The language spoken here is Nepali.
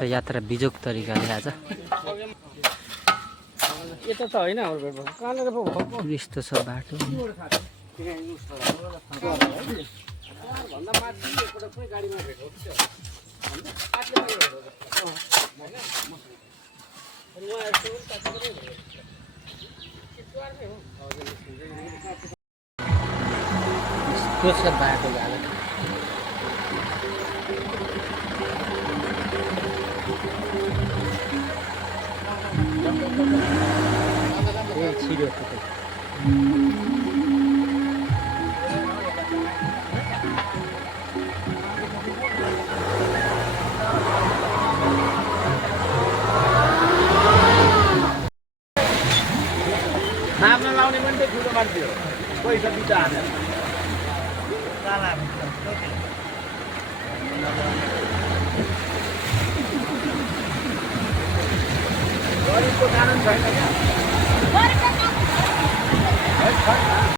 यात्रा बिजोक तरिकाले आज यता त होइन यस्तो छ बाटो। यस्तो छ बाटो जाँदा छिटो नाप्न लाउने पनि त ठुलो मान्छे हो पैसा बिचा हानेर गरिबको कारण छैन क्या।